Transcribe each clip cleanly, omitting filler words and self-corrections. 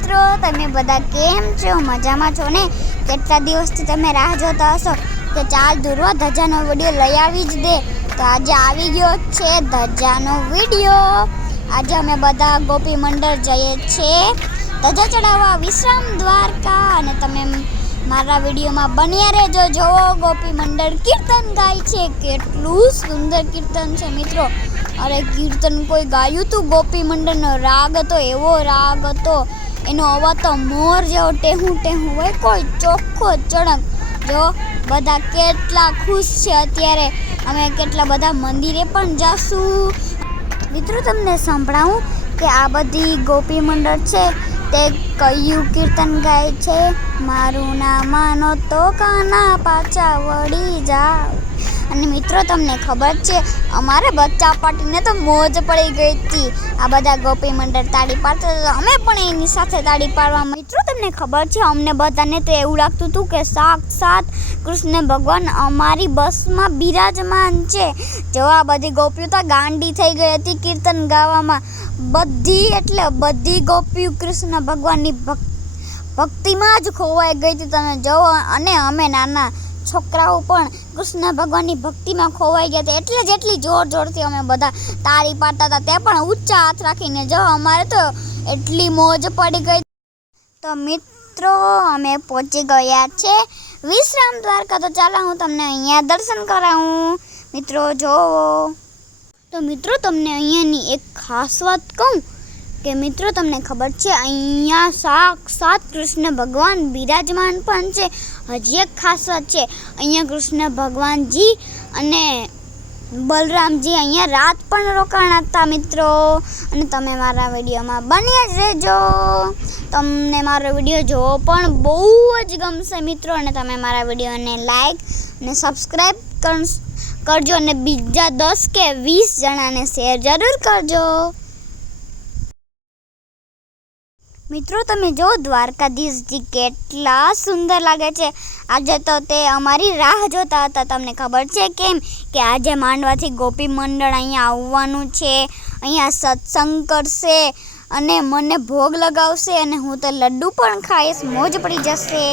મિત્રો, તમે બધા કેમ છો? મજામાં છો ને? કેટલા દિવસથી તમે રાહ જોતા હશો કે ચાલ ધ્રુવ ધજાનો વિડીયો લઈ આવી જ દે. તો આજે આવી ગયો છે ધજાનો વિડીયો. આજે અમે બધા ગોપી મંડળ જઈએ છીએ ધજા ચડાવવા વિશ્રામ દ્વારકા, અને તમે મારા વિડીયોમાં બન્યા રહેજો. જોવો ગોપી મંડળ કીર્તન ગાય છે, કેટલું સુંદર કીર્તન છે મિત્રો. અરે કીર્તન કોઈ ગાયું હતું, ગોપી મંડળનો રાગ હતો, એવો રાગ હતો, એનો અવાજ તો મોર જેવો ટેહું ટેહું હોય, કોઈ ચોખ્ખો ચણક. જો બધા કેટલા ખુશ છે. અત્યારે અમે કેટલા બધા મંદિરે પણ જાશું. મિત્રો તમને સંભળાવું કે આ બધી ગોપી મંડળ છે તે કયું કીર્તન ગાય છે. મારું ના માનો તો કાના પાછા વળી જાવ. અને મિત્રો તમને ખબર છે, અમારે બચ્ચા પાટીને તો મોજ પડી ગઈ હતી. આ બધા ગોપી મંડળ તાળી પાડતા હતા, અમે પણ એની સાથે તાળી પાડવા. મિત્રો તમને ખબર છે, અમને બધાને તો એવું લાગતું હતું કે સાક્ષાત કૃષ્ણ ભગવાન અમારી બસમાં બિરાજમાન છે. જો આ બધી ગોપીઓ તો ગાંડી થઈ ગઈ હતી કીર્તન ગાવામાં. બધી એટલે બધી ગોપીઓ કૃષ્ણ ભગવાનની ભક્તિમાં જ ખોવાઈ ગઈ હતી. તમે જોવો, અને અમે નાના છોકરાઓ પણ કૃષ્ણ ભગવાનની ભક્તિમાં ખોવાઈ ગયા હતા. એટલે જેટલી જોર જોરથી અમે બધા તાળી પાડતા હતા, તે પણ ઊંચા હાથ રાખીને. જો અમારે તો એટલી મોજ પડી ગઈ. તો મિત્રો અમે પહોંચી ગયા છે વિશ્રામ દ્વારકા. તો ચાલો હું તમને અહીંયા દર્શન કરાવું. મિત્રો જોવો, તો મિત્રો તમને અહીંયાની એક ખાસ વાત કહું કે મિત્રો તમને ખબર છે, અહીંયા સાક્ષાત કૃષ્ણ ભગવાન બિરાજમાન પણ છે. હજી એક ખાસ વાત છે, અહીંયા કૃષ્ણ ભગવાનજી અને બલરામજી અહીંયા રાત પણ રોકાણા હતા મિત્રો. અને તમે મારા વિડીયોમાં બન્યા જ રહેજો. તમને મારો વિડીયો જોવો પણ બહુ જ ગમશે મિત્રો. અને તમે મારા વિડીયોને લાઈક અને સબસ્ક્રાઈબ કરજો, અને બીજા 10 કે 20 જણાને શેર જરૂર કરજો. મિત્રો તમે જો દ્વારકાધીશજી કેટલા સુંદર લાગે છે. આજે તો તે અમારી રાહ જોતા હતા. તમને ખબર છે કેમ? કે આજે માંડવાથી ગોપી મંડળ અહીંયા આવવાનું છે, અહીંયા સત્સંગ કરશે અને મને ભોગ લગાવશે, અને હું તો લડ્ડુ પણ ખાઈશ, મોજ પડી જશે.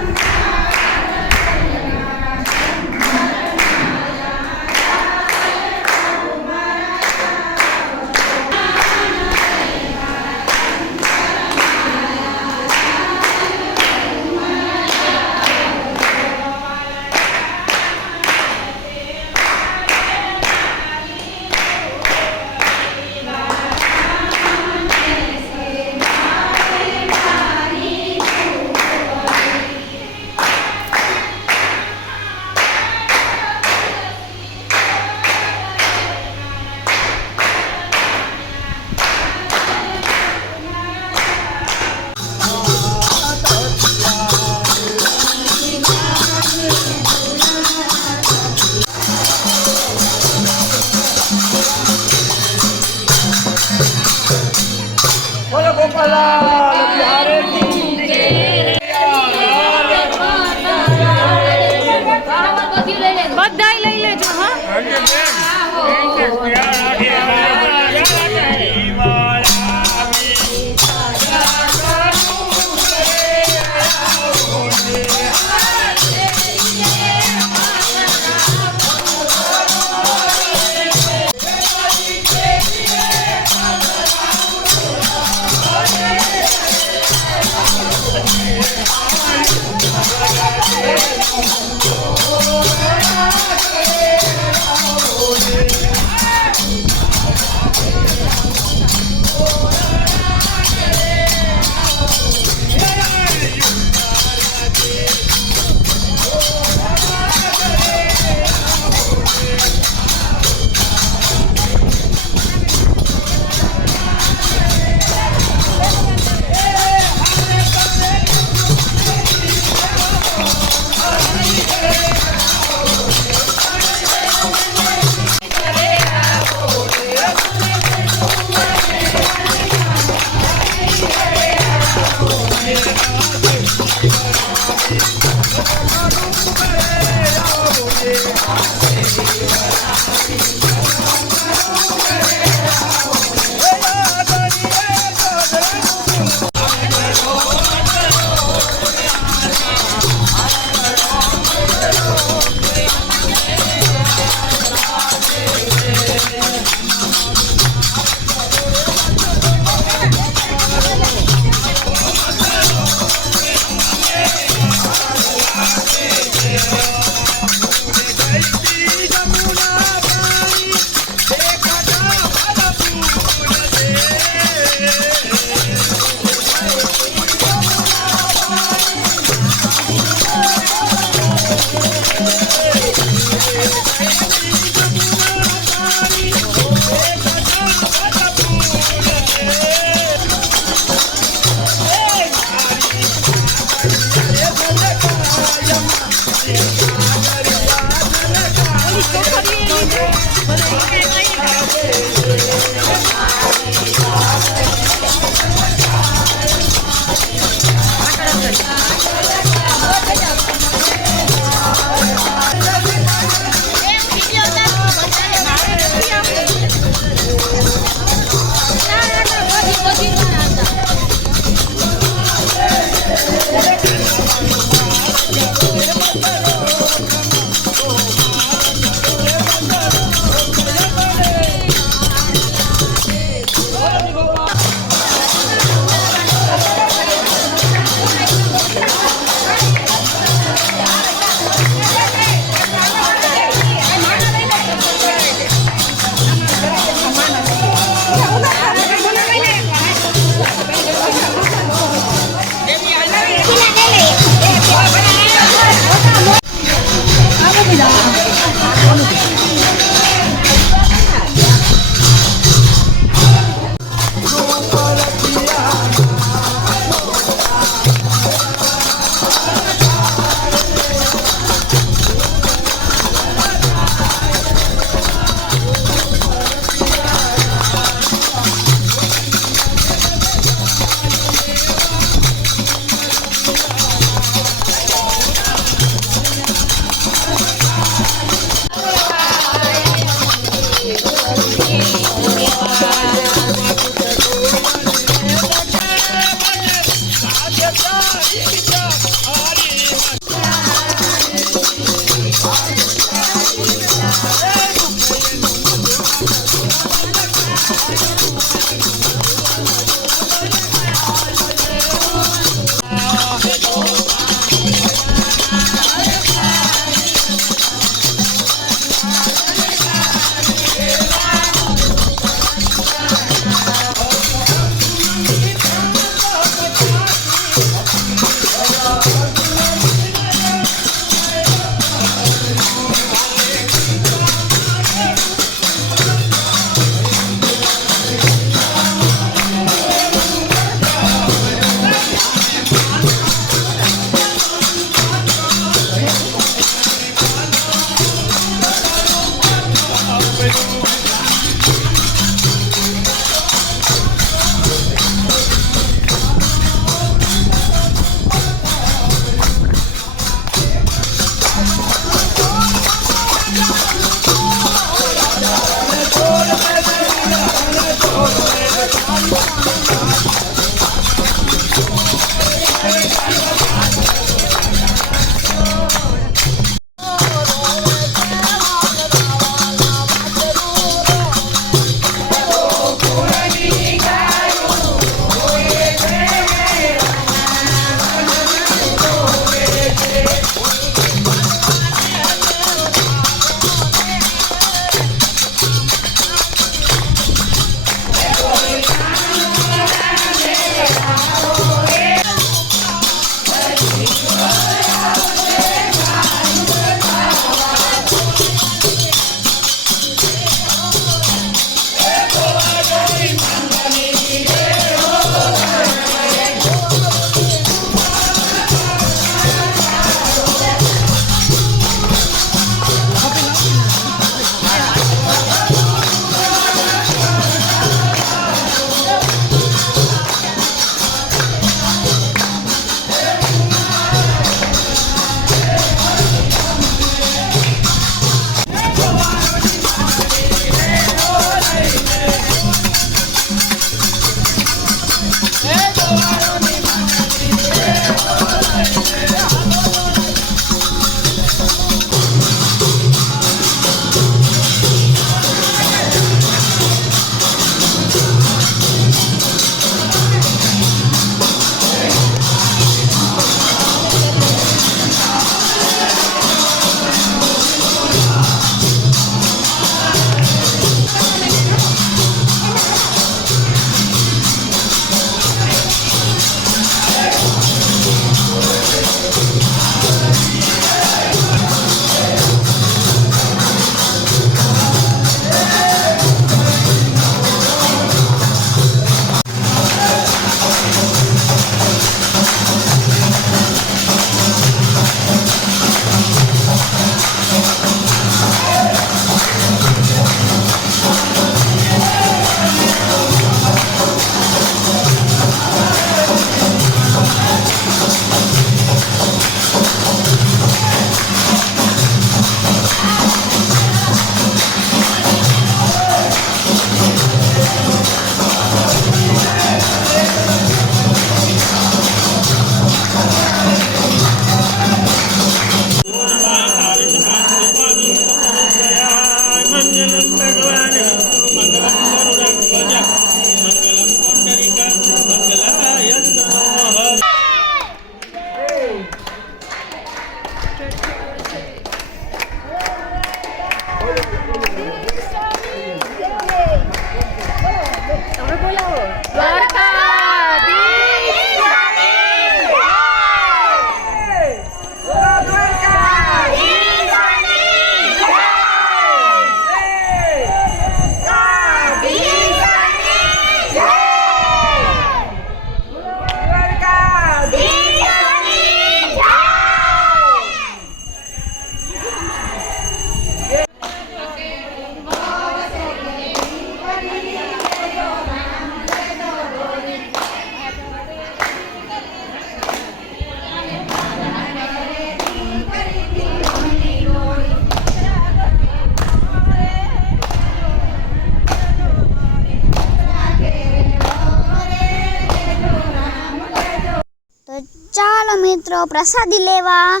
ચાલો મિત્રો પ્રસાદી લેવા.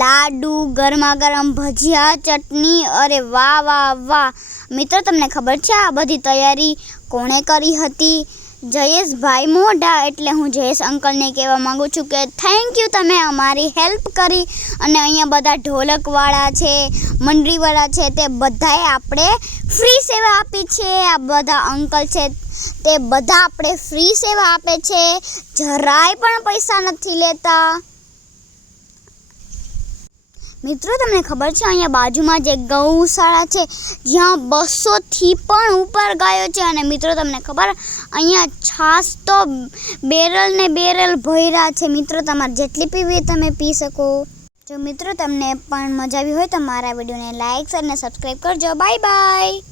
લાડુ, ગરમા ગરમ ભજીયા, ચટણી, અરે વાહ વાહ વાહ. મિત્રો તમને ખબર છે આ બધી તૈયારી કોણે કરી હતી? જયેશભાઈ મોઢા. એટલે હું જયેશ અંકલને કહેવા માગું છું કે થેન્ક યુ, તમે અમારી હેલ્પ કરી. અને અહીંયા બધા ઢોલકવાળા છે, મંડળીવાળા છે, તે બધાએ આપણે ફ્રી સેવા આપી છે. આ બધા અંકલ છે તે બધા આપણે ફ્રી સેવા આપે છે, જરાય પણ પૈસા નથી લેતા. મિત્રો તમને ખબર છે અહીંયા બાજુમાં જે ગૌશાળા છે જ્યાં 200થી પણ ઉપર ગાયો છે. અને મિત્રો તમને ખબર અહીંયા છાશ તો બેરલ ને બેરલ ભર્યા છે. મિત્રો તમારે જેટલી પીવી તમે પી શકો. જો મિત્રો તમને પણ મજા આવી હોય તો મારા વિડીયોને લાઈક અને સબસ્ક્રાઈબ કરજો. Bye bye.